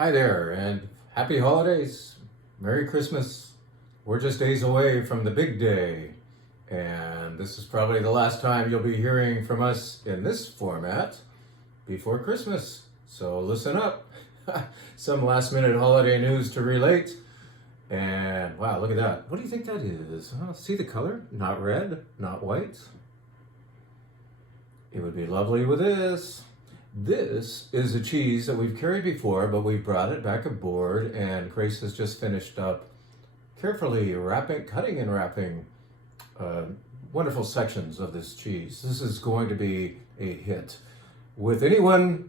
Hi there, and happy holidays. Merry Christmas. We're just days away from the big day, and this is probably the last time you'll be hearing from us in this format before Christmas. So listen up. Some last minute holiday news to relate. And wow, look at that. What do you think that is? See the color? Not red, not white. It would be lovely with this. This is a cheese that we've carried before, but we brought it back aboard, and Grace has just finished up carefully cutting and wrapping wonderful sections of this cheese. This is going to be a hit with anyone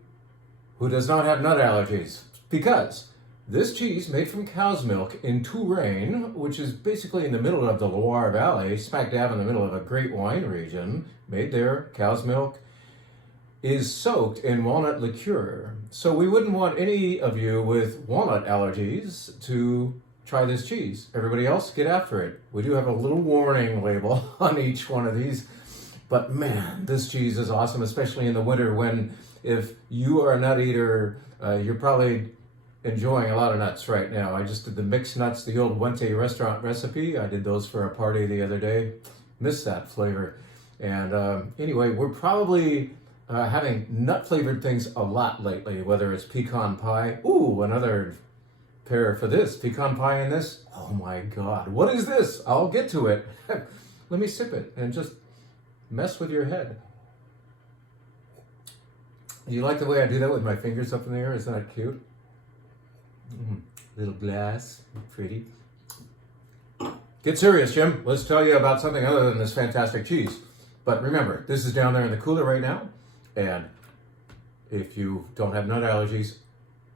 who does not have nut allergies, because this cheese made from cow's milk in Touraine, which is basically in the middle of the Loire Valley, smack dab in the middle of a great wine region, made there, cow's milk, is soaked in walnut liqueur. So we wouldn't want any of you with walnut allergies to try this cheese. Everybody else, get after it. We do have a little warning label on each one of these, but man, this cheese is awesome, especially in the winter when, if you are a nut eater, you're probably enjoying a lot of nuts right now. I just did the mixed nuts, the old Wente restaurant recipe. I did those for a party the other day. Missed that flavor. And anyway, we're probably having nut flavored things a lot lately, whether it's pecan pie. Ooh, another pair for this. Pecan pie in this. Oh my God, what is this? I'll get to it. Let me sip it and just mess with your head. Do you like the way I do that with my fingers up in the air? Isn't that cute? Little glass, pretty. Get serious, Jim. Let's tell you about something other than this fantastic cheese. But remember, this is down there in the cooler right now. And if you don't have nut allergies,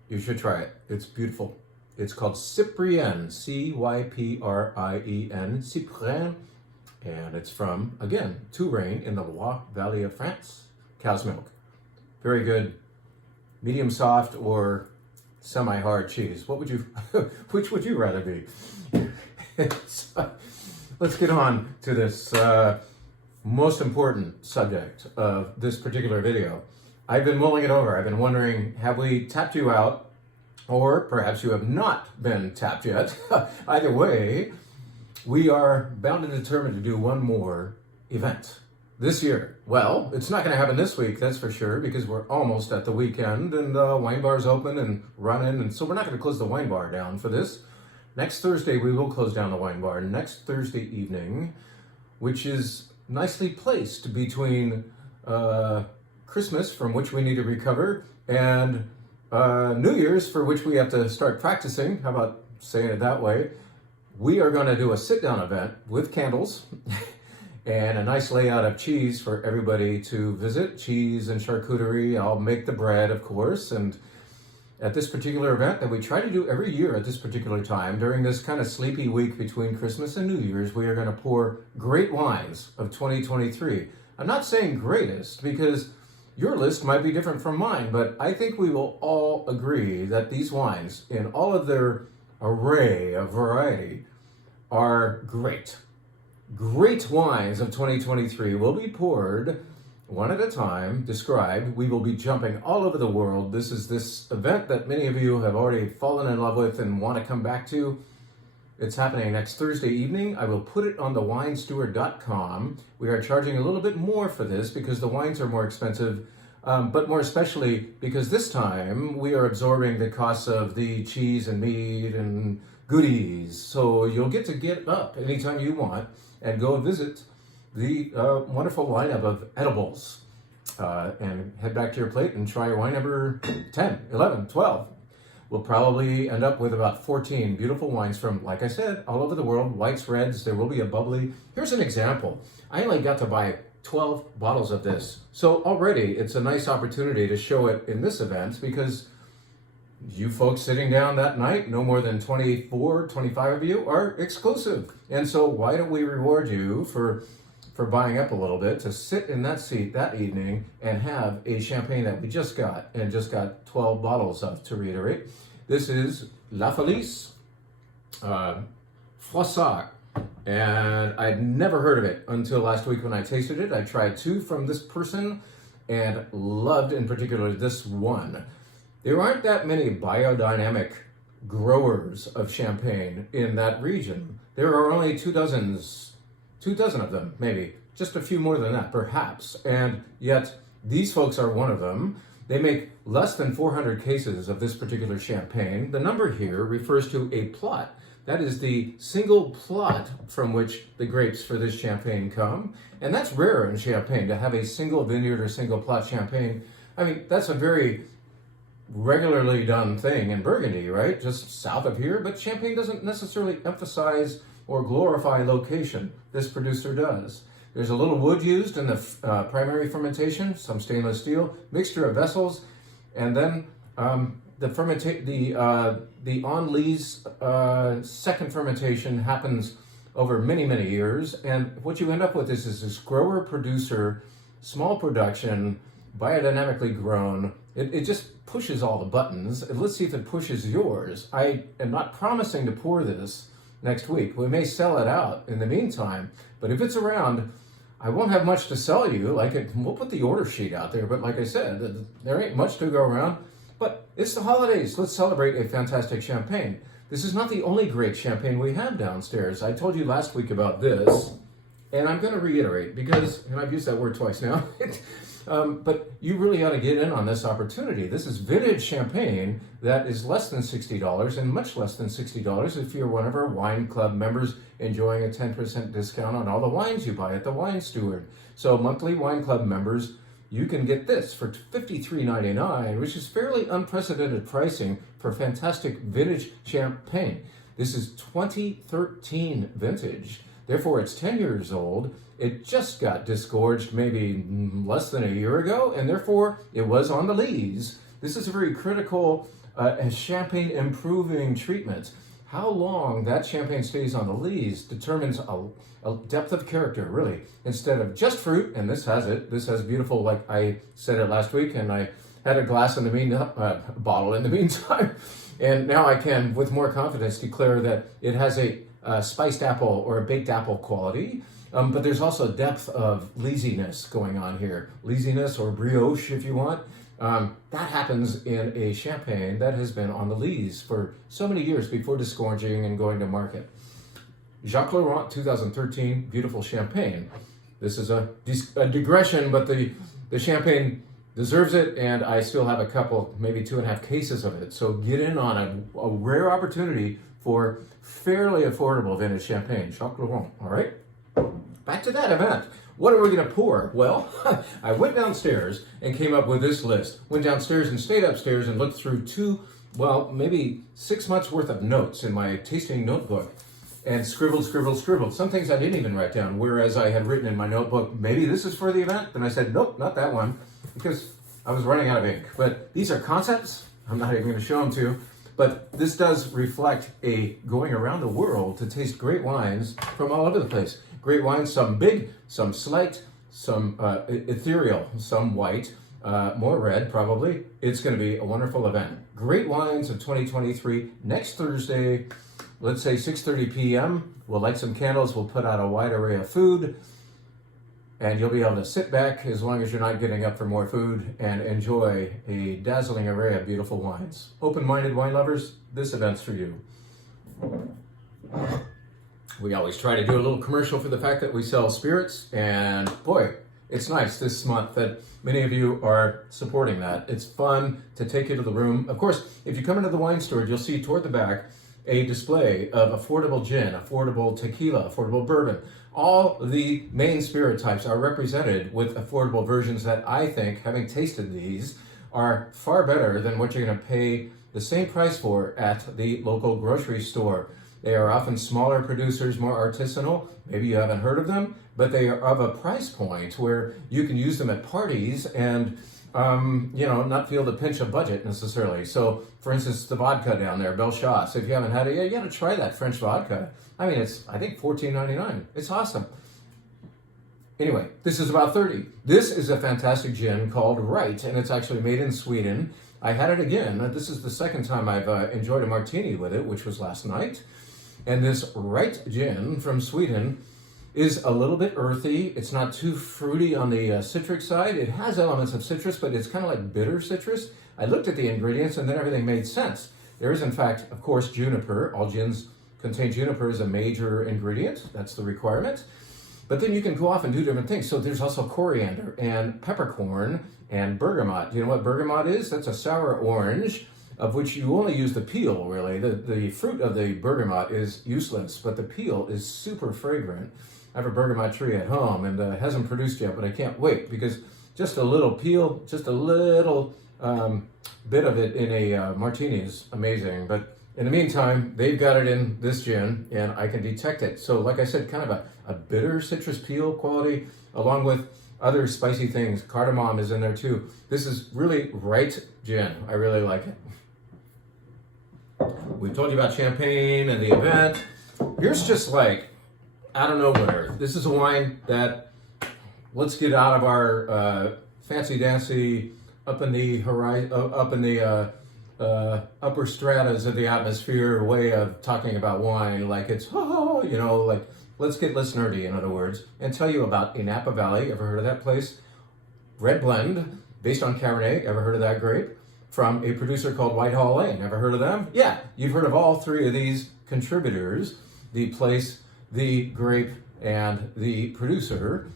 you should try it. It's beautiful. It's called Cyprien, C-Y-P-R-I-E-N, Cyprien. And it's from, again, Touraine in the Loire Valley of France. Cow's milk. Very good. Medium soft or semi-hard cheese. What would you, which would you rather be? So, let's get on to this most important subject of this particular video. I've been mulling it over. I've been wondering, have we tapped you out? Or perhaps you have not been tapped yet. Either way, we are bound and determined to do one more event this year. Well, it's not going to happen this week, that's for sure, because we're almost at the weekend and the wine bar's open and running, and so we're not going to close the wine bar down for this. Next Thursday, we will close down the wine bar. Next Thursday evening, which is nicely placed between Christmas, from which we need to recover, and New Year's, for which we have to start practicing. How about saying it that way? We are going to do a sit-down event with candles and a nice layout of cheese for everybody to visit. Cheese and charcuterie. I'll make the bread, of course, and at this particular event that we try to do every year at this particular time, during this kind of sleepy week between Christmas and New Year's, we are going to pour great wines of 2023. I'm not saying greatest, because your list might be different from mine, but I think we will all agree that these wines, in all of their array of variety, are great. Great wines of 2023 will be poured one at a time, described. We will be jumping all over the world. This is this event that many of you have already fallen in love with and want to come back to. It's happening next Thursday evening. I will put it on thewinesteward.com. We are charging a little bit more for this because the wines are more expensive, but more especially because this time we are absorbing the costs of the cheese and meat and goodies. So you'll get to get up anytime you want and go visit the wonderful lineup of edibles and head back to your plate and try your wine number 10, 11, 12. We'll probably end up with about 14 beautiful wines from, like I said, all over the world, whites, reds. There will be a bubbly. Here's an example. I only got to buy 12 bottles of this. So already it's a nice opportunity to show it in this event, because you folks sitting down that night, no more than 24, 25 of you, are exclusive. And so why don't we reward you for buying up a little bit to sit in that seat that evening and have a champagne that we just got 12 bottles of, to reiterate. This is La Felice Froissart, and I'd never heard of it until last week when I tasted it. I tried two from this person and loved in particular this one. there aren't that many biodynamic growers of champagne in that region. There are only 24 of them, maybe, just a few more than that, perhaps. And yet, these folks are one of them. They make less than 400 cases of this particular champagne. The number here refers to a plot. That is the single plot from which the grapes for this champagne come. And that's rare in Champagne, to have a single vineyard or single plot champagne. I mean, that's a very regularly done thing in Burgundy, right? Just south of here. But Champagne doesn't necessarily emphasize or glorify location. This producer does. There's a little wood used in the primary fermentation, some stainless steel, mixture of vessels, and then the on-lees second fermentation happens over many, many years. And what you end up with is this grower-producer, small production, biodynamically grown. It just pushes all the buttons. And let's see if it pushes yours. I am not promising to pour this next week. We may sell it out in the meantime, but if it's around, I won't have much to sell you. We'll put the order sheet out there, but like I said, there ain't much to go around. But it's the holidays. Let's celebrate a fantastic champagne. This is not the only great champagne we have downstairs. I told you last week about this, and I'm going to reiterate because, and I've used that word twice now, but you really ought to get in on this opportunity. This is vintage champagne that is less than $60 and much less than $60 if you're one of our wine club members enjoying a 10% discount on all the wines you buy at the Wine Steward. So monthly wine club members, you can get this for $53.99, which is fairly unprecedented pricing for fantastic vintage champagne. This is 2013 vintage. Therefore, it's 10 years old. It just got disgorged maybe less than a year ago, and therefore it was on the lees. This is a very critical champagne improving treatment. How long that champagne stays on the lees determines a depth of character, really. Instead of just fruit, and this has it. This has beautiful, like I said it last week, and I had a glass in the bottle in the meantime. And now I can, with more confidence, declare that it has a spiced apple or a baked apple quality. But there's also depth of leesiness going on here. Leesiness or brioche, if you want. That happens in a champagne that has been on the lees for so many years before disgorging and going to market. Jacques Laurent 2013 beautiful champagne. This is a digression, but the champagne deserves it, and I still have a couple, maybe 2.5 cases of it. So get in on a rare opportunity for fairly affordable vintage champagne. Jacques Laurent, all right? Back to that event. What are we going to pour? Well, I went downstairs and came up with this list. Went downstairs and stayed upstairs and looked through maybe 6 months worth of notes in my tasting notebook and scribbled. Some things I didn't even write down, whereas I had written in my notebook, maybe this is for the event. And I said, nope, not that one, because I was running out of ink. But these are concepts. I'm not even going to show them to you. But this does reflect a going around the world to taste great wines from all over the place. Great wines, some big, some slight, some ethereal, some white, more red probably. It's going to be a wonderful event. Great wines of 2023 next Thursday, let's say 6:30 p.m. We'll light some candles. We'll put out a wide array of food. And you'll be able to sit back as long as you're not getting up for more food and enjoy a dazzling array of beautiful wines. Open-minded wine lovers, this event's for you. We always try to do a little commercial for the fact that we sell spirits, and boy, it's nice this month that many of you are supporting that. It's fun to take you to the room. Of course, if you come into the wine store, you'll see toward the back a display of affordable gin, affordable tequila, affordable bourbon. All the main spirit types are represented with affordable versions that I think, having tasted these, are far better than what you're going to pay the same price for at the local grocery store. They are often smaller producers, more artisanal. Maybe you haven't heard of them, but they are of a price point where you can use them at parties and not feel the pinch of budget necessarily. So, for instance, the vodka down there, Belchas, if you haven't had it yet, you got to try that French vodka. I mean, it's, I think, $14.99. It's awesome. Anyway, this is about 30. This is a fantastic gin called Right, and it's actually made in Sweden. I had it again. This is the second time I've enjoyed a martini with it, which was last night. And this Right gin from Sweden is a little bit earthy. It's not too fruity on the citric side. It has elements of citrus, but it's kind of like bitter citrus. I looked at the ingredients and then everything made sense. There is, in fact, of course, juniper. All gins contain juniper as a major ingredient. That's the requirement. But then you can go off and do different things. So there's also coriander and peppercorn and bergamot. Do you know what bergamot is? That's a sour orange, of which you only use the peel, really. The fruit of the bergamot is useless, but the peel is super fragrant. I have a bergamot tree at home, and it hasn't produced yet, but I can't wait, because just a little peel, just a little bit of it in a martini is amazing. But in the meantime, they've got it in this gin, and I can detect it. So like I said, kind of a bitter citrus peel quality, along with other spicy things. Cardamom is in there too. This is really right gin. I really like it. We told you about champagne and the event. Here's just like out of nowhere. This is a wine that, let's get out of our fancy dancy up in the horizon, up in the upper stratas of the atmosphere way of talking about wine, like it's like let's get less nerdy, in other words, and tell you about in Napa Valley. Ever heard of that place? Red blend based on Cabernet. Ever heard of that grape? From a producer called Whitehall Lane. Ever heard of them? Yeah, you've heard of all three of these contributors: the place, the grape, and the producer,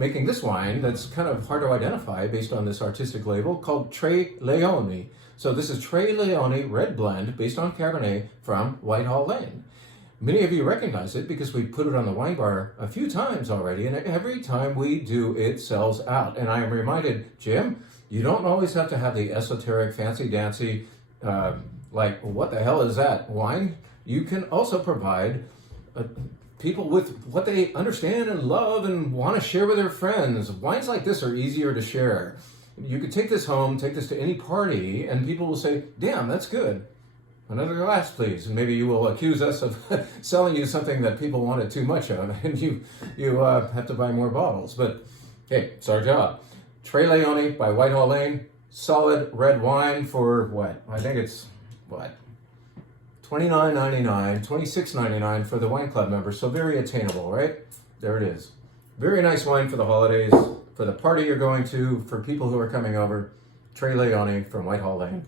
making this wine that's kind of hard to identify based on this artistic label called Tre Leoni. So this is Tre Leoni Red Blend based on Cabernet from Whitehall Lane. Many of you recognize it because we put it on the wine bar a few times already, and every time we do, it sells out. And I am reminded, Jim, you don't always have to have the esoteric, fancy-dancy, like, what the hell is that, wine? You can also provide people with what they understand and love and want to share with their friends. Wines like this are easier to share. You could take this home, take this to any party, and people will say, damn, that's good. Another glass, please. And maybe you will accuse us of selling you something that people wanted too much of, and you have to buy more bottles. But hey, it's our job. Tre Leoni by Whitehall Lane, solid red wine for what? I think it's what? $29.99, $26.99 for the wine club members. So very attainable, right? There it is. Very nice wine for the holidays, for the party you're going to, for people who are coming over. Tre Leoni from Whitehall Lane.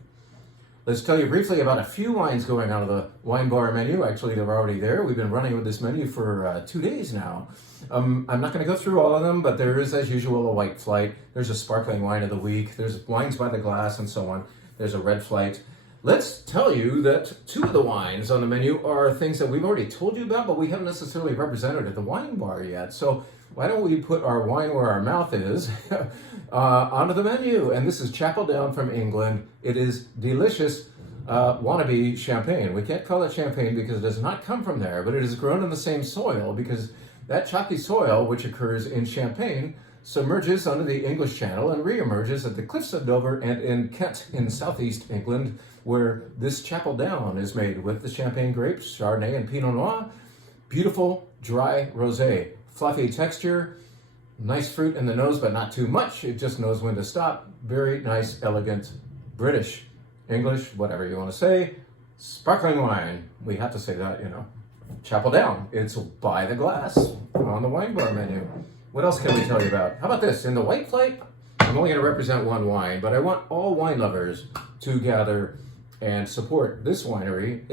Let's tell you briefly about a few wines going out of the wine bar menu. Actually, they're already there. We've been running with this menu for 2 days now. I'm not going to go through all of them, but there is, as usual, a white flight. There's a sparkling wine of the week. There's wines by the glass and so on. There's a red flight. Let's tell you that 2 of the wines on the menu are things that we've already told you about, but we haven't necessarily represented at the wine bar yet. So why don't we put our wine where our mouth is onto the menu? And this is Chapel Down from England. It is delicious wannabe champagne. We can't call it champagne because it does not come from there, but it is grown in the same soil, because that chalky soil, which occurs in Champagne, submerges under the English Channel and re-emerges at the cliffs of Dover and in Kent in southeast England, where this Chapel Down is made with the Champagne grapes, Chardonnay and Pinot Noir. Beautiful, dry rosé, fluffy texture, nice fruit in the nose, but not too much. It just knows when to stop. Very nice, elegant, British, English, whatever you want to say, sparkling wine. We have to say that, Chapel Down. It's by the glass on the wine bar menu. What else can we tell you about? How about this? In the white flight, I'm only going to represent one wine, but I want all wine lovers to gather and support this winery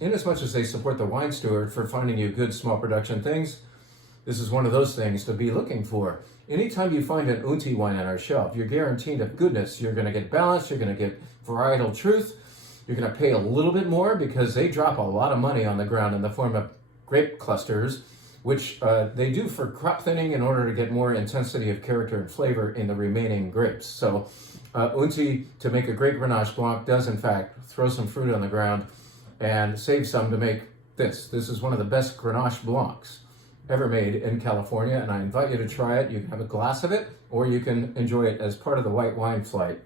in as much as they support the wine steward for finding you good small production things. This is one of those things to be looking for. Anytime you find an Unti wine on our shelf, you're guaranteed of goodness. You're going to get balance. You're going to get varietal truth. You're going to pay a little bit more because they drop a lot of money on the ground in the form of grape clusters, which they do for crop thinning in order to get more intensity of character and flavor in the remaining grapes. So Unti, to make a great Grenache Blanc, does in fact throw some fruit on the ground and save some to make this. This is one of the best Grenache Blancs ever made in California, and I invite you to try it. You can have a glass of it, or you can enjoy it as part of the white wine flight.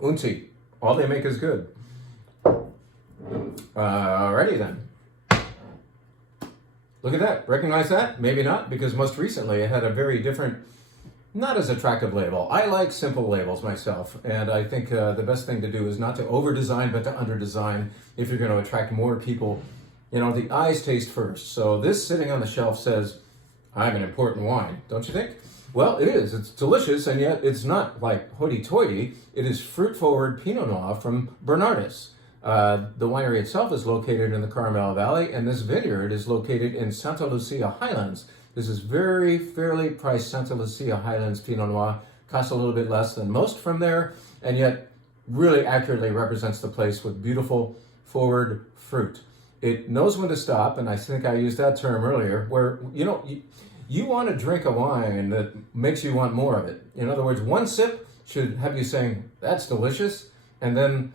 Unti, all they make is good. Alrighty then. Look at that. Recognize that? Maybe not, because most recently it had a very different, not as attractive label. I like simple labels myself, and I think the best thing to do is not to over-design, but to under-design if you're going to attract more people. The eyes taste first. So this sitting on the shelf says, I'm an important wine, don't you think? Well, it is. It's delicious, and yet it's not like hoity-toity. It is fruit-forward Pinot Noir from Bernardus. The winery itself is located in the Carmel Valley, and this vineyard is located in Santa Lucia Highlands. This is very fairly priced Santa Lucia Highlands Pinot Noir. Costs a little bit less than most from there, and yet really accurately represents the place with beautiful forward fruit. It knows when to stop, and I think I used that term earlier, where, you want to drink a wine that makes you want more of it. In other words, one sip should have you saying, that's delicious, and then,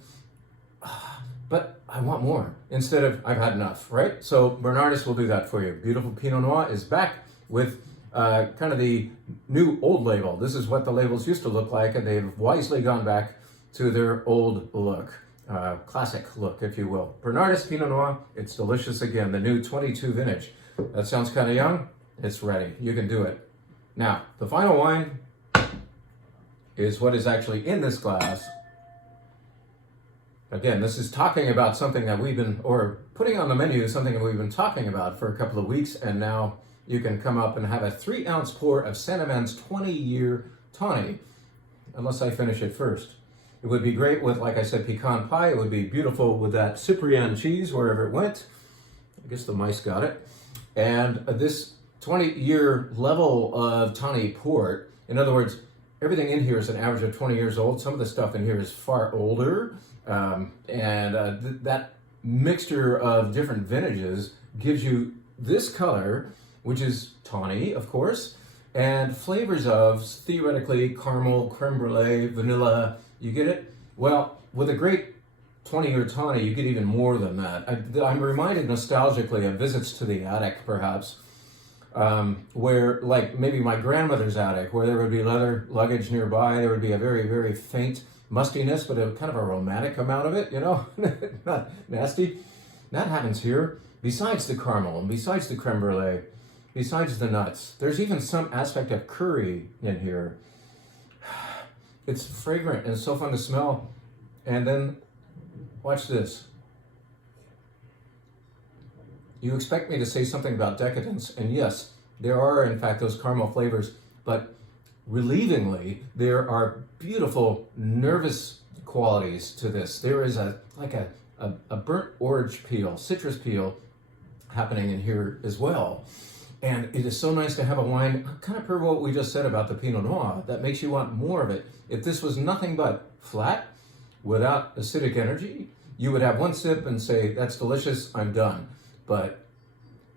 but I want more, instead of, I've had enough, right? So Bernardus will do that for you. Beautiful Pinot Noir is back with kind of the new old label. This is what the labels used to look like, and they've wisely gone back to their old look. Classic look, if you will. Bernardus Pinot Noir, it's delicious again, the new 22 vintage. That sounds kind of young. It's ready. You can do it. Now, the final wine is what is actually in this glass. Again, this is talking about something that we've been, or putting on the menu something that we've been talking about for a couple of weeks, and now you can come up and have a 3-ounce pour of Saint-Amand's 20-year tawny, unless I finish it first. It would be great with, like I said, pecan pie. It would be beautiful with that Cyprian cheese, wherever it went. I guess the mice got it. And this 20-year level of tawny port, in other words, everything in here is an average of 20 years old. Some of the stuff in here is far older. That mixture of different vintages gives you this color, which is tawny, of course, and flavors of, theoretically, caramel, creme brulee, vanilla. You get it? Well, with a great 20-year tawny, you get even more than that. I'm reminded nostalgically of visits to the attic, perhaps, where, like maybe my grandmother's attic, where there would be leather luggage nearby. There would be a very, very faint mustiness, but a kind of a romantic amount of it, not nasty. That happens here. Besides the caramel, and besides the creme brulee, besides the nuts, there's even some aspect of curry in here. It's fragrant and so fun to smell. And then, watch this. You expect me to say something about decadence, and yes, there are in fact those caramel flavors, but relievingly, there are beautiful nervous qualities to this. There is a burnt orange peel, citrus peel happening in here as well. And it is so nice to have a wine, kind of per what we just said about the Pinot Noir, that makes you want more of it. If this was nothing but flat, without acidic energy, you would have one sip and say, that's delicious, I'm done. But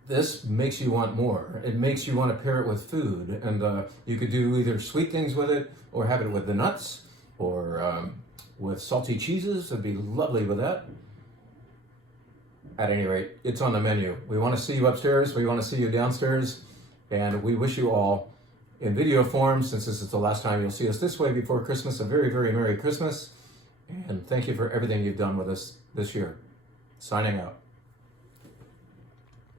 this makes you want more. It makes you want to pair it with food. And you could do either sweet things with it, or have it with the nuts, or with salty cheeses. It'd be lovely with that. At any rate, it's on the menu. We want to see you upstairs, we want to see you downstairs, and we wish you all, in video form, since this is the last time you'll see us this way before Christmas, a very, very Merry Christmas, and thank you for everything you've done with us this year. Signing out.